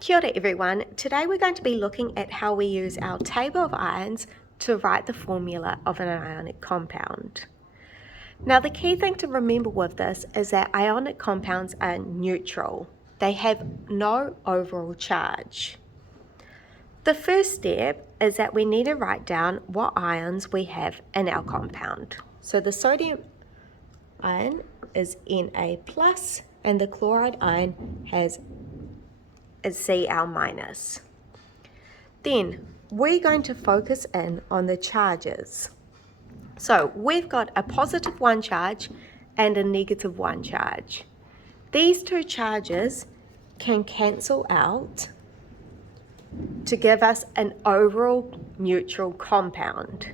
Kia ora everyone, today we're going to be looking at how we use our table of ions to write the formula of an ionic compound. Now the key thing to remember with this is that ionic compounds are neutral. They have no overall charge. The first step is that we need to write down what ions we have in our compound. So the sodium ion is Na+, and the chloride ion is Cl-. Then we're going to focus in on the charges. So we've got a positive 1 charge and a negative 1 charge. These two charges can cancel out to give us an overall neutral compound.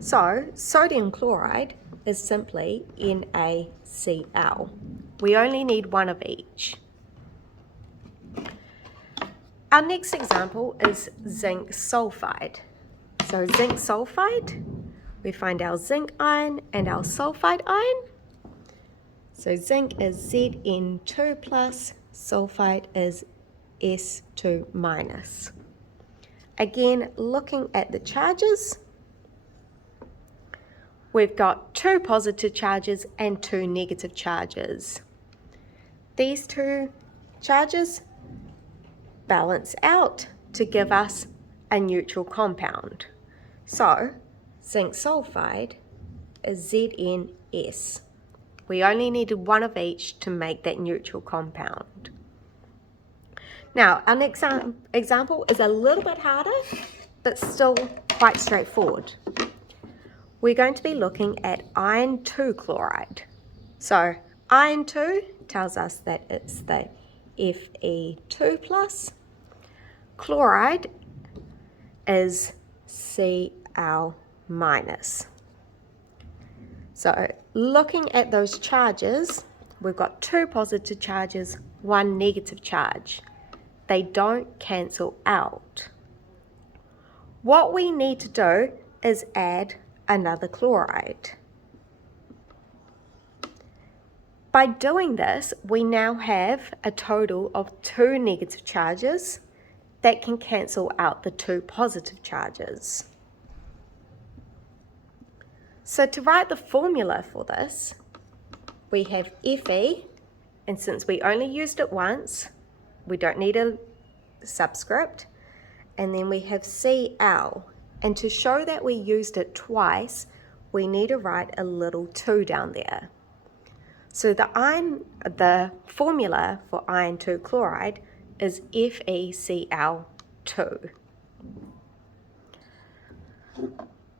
So sodium chloride is simply NaCl. We only need one of each. Our next example is zinc sulfide. So zinc sulfide, we find our zinc ion and our sulfide ion. So zinc is Zn2+, sulfide is S2-. Again, looking at the charges, we've got 2 positive charges and 2 negative charges. These 2 charges balance out to give us a neutral compound. So zinc sulfide is Zns. We only needed one of each to make that neutral compound. Now our next example is a little bit harder, but still quite straightforward. We're going to be looking at iron 2 chloride. So iron 2 tells us that it's the Fe2+. Chloride is Cl-. So looking at those charges, we've got 2 positive charges, 1 negative charge. They don't cancel out. What we need to do is add another chloride. By doing this, we now have a total of 2 negative charges that can cancel out the 2 positive charges. So to write the formula for this, we have Fe, and since we only used it once, we don't need a subscript, and then we have Cl, and to show that we used it twice, we need to write a little 2 down there. So the formula for iron 2 chloride is FeCl2.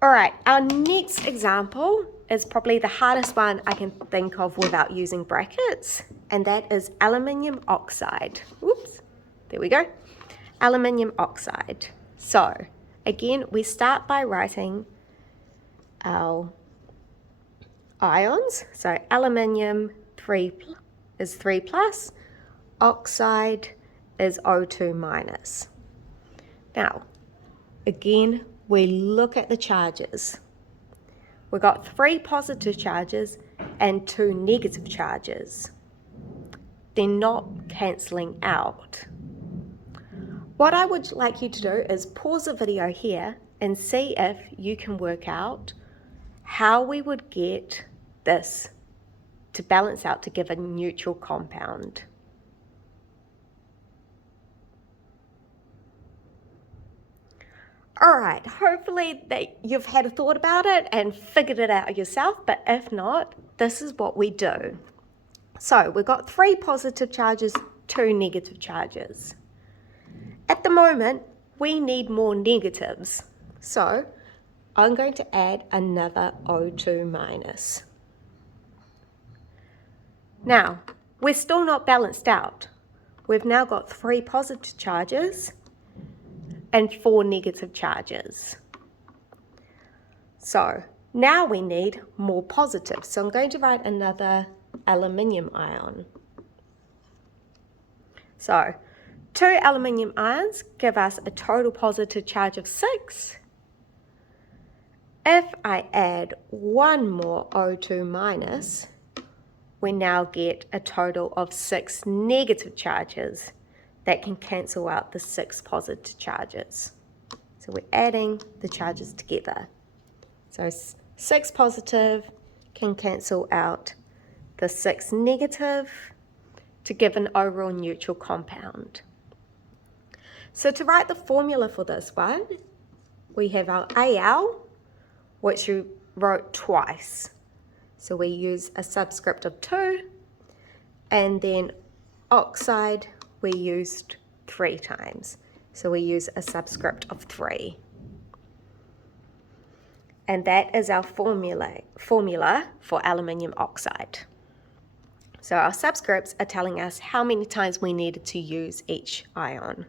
Alright, our next example is probably the hardest one I can think of without using brackets, and that is aluminium oxide. Oops, there we go. Aluminium oxide. So, again, we start by writing our ions. So aluminium is 3+, oxide is O2-. Now, again, we look at the charges. We've got 3 positive charges and 2 negative charges. They're not cancelling out. What I would like you to do is pause the video here and see if you can work out how we would get this to balance out to give a neutral compound. Alright, hopefully that you've had a thought about it and figured it out yourself, but if not, this is what we do. So we've got 3 positive charges, 2 negative charges. At the moment, we need more negatives, so I'm going to add another O2-. Now, we're still not balanced out. We've now got 3 positive charges and 4 negative charges. So now we need more positives. So I'm going to write another aluminium ion. So 2 aluminium ions give us a total positive charge of 6. If I add 1 more O2-, we now get a total of 6 negative charges. that can cancel out the 6 positive charges. So we're adding the charges together. So 6 positive can cancel out the 6 negative to give an overall neutral compound. So to write the formula for this one, we have our Al, which we wrote twice. So we use a subscript of 2, and then oxide we used 3 times. So we use a subscript of 3. And that is our formula for aluminium oxide. So our subscripts are telling us how many times we needed to use each ion.